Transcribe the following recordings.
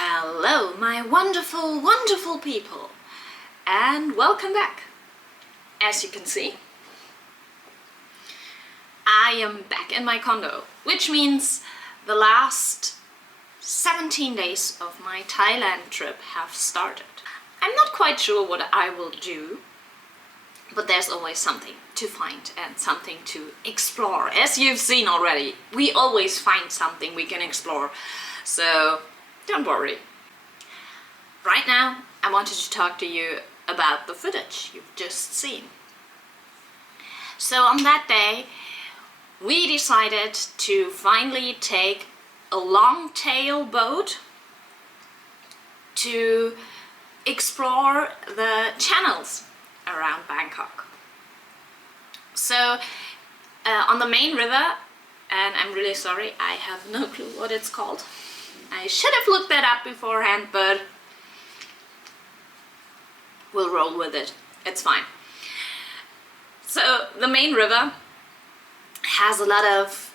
Hello, my wonderful, wonderful people, and welcome back. As you can see, I am back in my condo, which means the last 17 days of my Thailand trip have started. I'm not quite sure what I will do, but there's always something to find and something to explore. As you've seen already, we always find something we can explore, so don't worry. Right now, I wanted to talk to you about the footage you've just seen. So on that day, we decided to finally take a Longtail boat to explore the channels around Bangkok. So on the main river, and I'm really sorry, I have no clue what it's called. I should have looked that up beforehand, but we'll roll with it. It's fine. So the main river has a lot of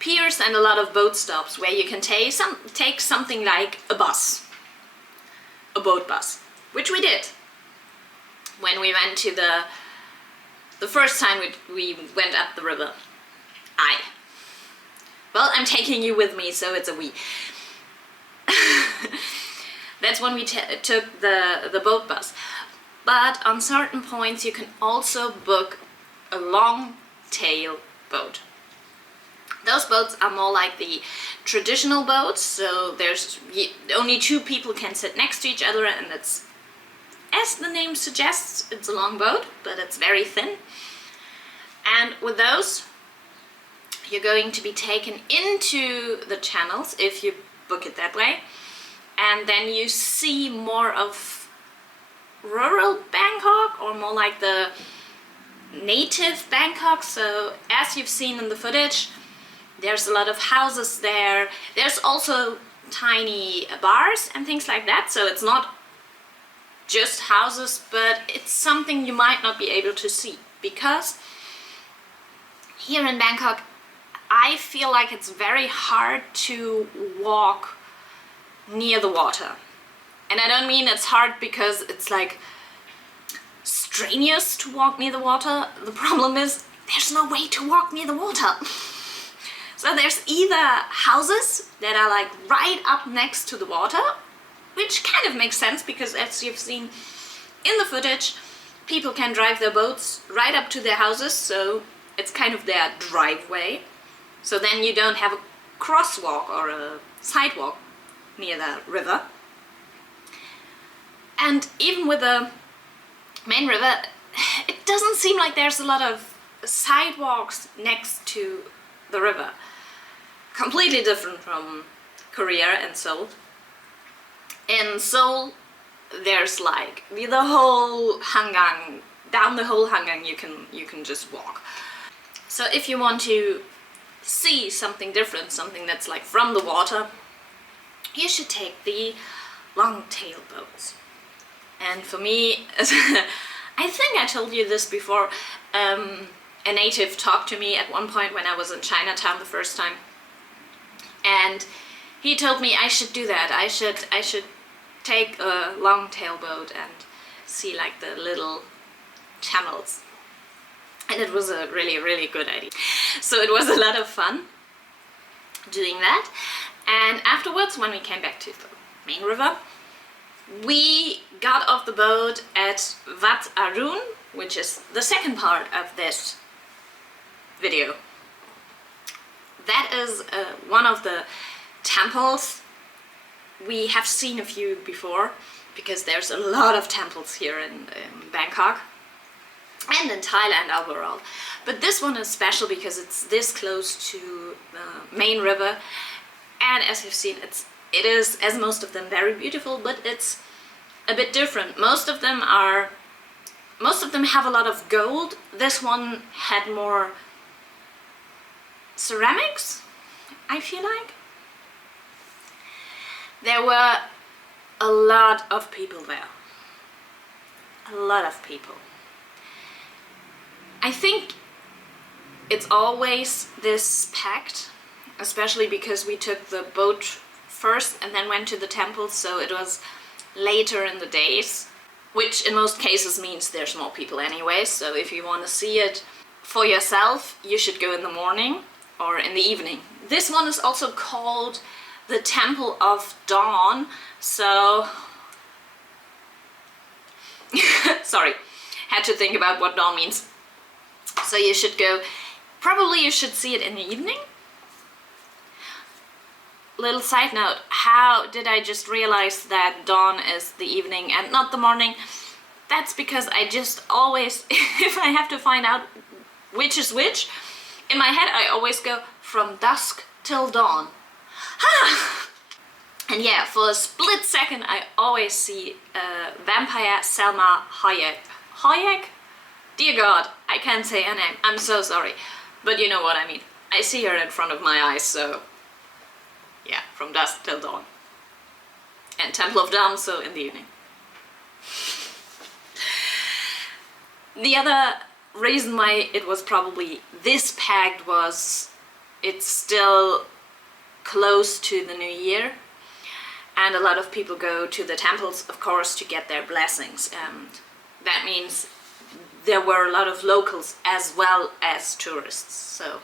piers and a lot of boat stops where you can take something like a bus, a boat bus, which we did when we went to the first time we went up the river. Well, I'm taking you with me, so it's a we. That's when we took the boat bus. But on certain points you can also book a long-tail boat. Those boats are more like the traditional boats, so there's only two people can sit next to each other, and it's, as the name suggests, it's a long boat, but it's very thin. And with those, you're going to be taken into the channels if you book it that way, and then you see more of rural Bangkok, or more like the native Bangkok. So as you've seen in the footage, there's a lot of houses there. There's also tiny bars and things like that, so it's not just houses, but it's something you might not be able to see, because here in Bangkok I feel like it's very hard to walk near the water. And I don't mean it's hard because it's like strenuous to walk near the water. The problem is there's no way to walk near the water. So there's either houses that are like right up next to the water, which kind of makes sense because, as you've seen in the footage, people can drive their boats right up to their houses, so it's kind of their driveway. So then you don't have a crosswalk or a sidewalk near the river. And even with the main river, it doesn't seem like there's a lot of sidewalks next to the river. Completely different from Korea and Seoul. In Seoul, there's like the whole hangang, down the whole hangang you can just walk. So if you want to see something different, something that's like from the water, you should take the Longtail boats. And for me, I think I told you this before, a native talked to me at one point when I was in Chinatown the first time, and he told me I should do that. I should take a Longtail boat and see like the little channels. And it was a really, really good idea. So it was a lot of fun doing that. And afterwards, when we came back to the main river, we got off the boat at Wat Arun, which is the second part of this video. That is one of the temples. We have seen a few before, because there's a lot of temples here in Bangkok and in Thailand overall. But this one is special because it's this close to the main river, and as you've seen, it is, as most of them, very beautiful, but it's a bit different. Most of them have a lot of gold. This one had more ceramics, I feel like. There were a lot of people there. A lot of people. I think it's always this packed, especially because we took the boat first and then went to the temple, so it was later in the days, which in most cases means there's more people anyway, so if you want to see it for yourself, you should go in the morning or in the evening. This one is also called the Temple of Dawn, so sorry, had to think about what dawn means. So you should go, probably you should see it in the evening. Little side note, how did I just realize that dawn is the evening and not the morning? That's because I just always, if I have to find out which is which, in my head I always go from dusk till dawn. And yeah, for a split second I always see vampire Selma Hayek. Hayek? Dear God, I can't say her name, I'm so sorry. But you know what I mean. I see her in front of my eyes, so yeah, from dusk till dawn. And Temple of Dawn, so in the evening. The other reason why it was probably this packed was it's still close to the new year, and a lot of people go to the temples, of course, to get their blessings, and that means there were a lot of locals as well as tourists, so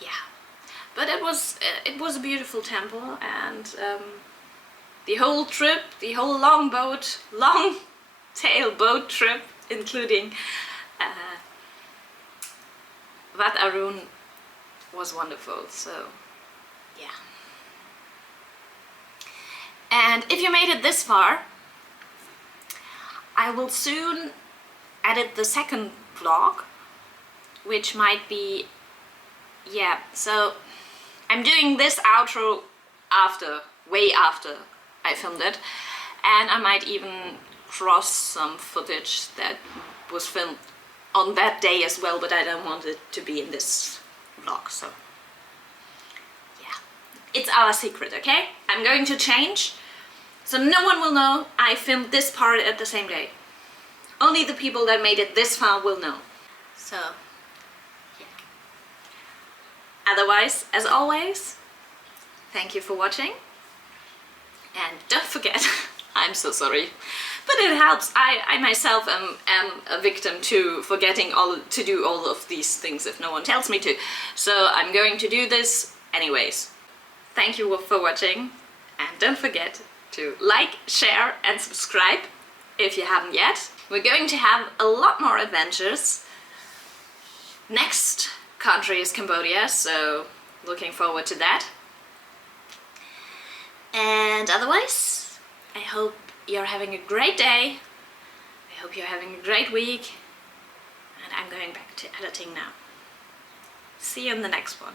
yeah. But it was a beautiful temple, and the whole trip, the whole long-tail boat trip, including Wat Arun, was wonderful, so yeah. And if you made it this far, I will soon edit the second vlog, which might be, yeah, so I'm doing this outro way after I filmed it, and I might even cross some footage that was filmed on that day as well, but I don't want it to be in this vlog, so yeah. It's our secret, okay? I'm going to change, so no one will know I filmed this part at the same day. Only the people that made it this far will know. So, yeah. Otherwise, as always, thank you for watching. And don't forget, I'm so sorry, but it helps. I myself am a victim to forgetting to do all of these things if no one tells me to. So I'm going to do this anyways. Thank you for watching, and don't forget to like, share and subscribe if you haven't yet. We're going to have a lot more adventures. Next country is Cambodia, so looking forward to that. And otherwise, I hope you're having a great day. I hope you're having a great week. And I'm going back to editing now. See you in the next one.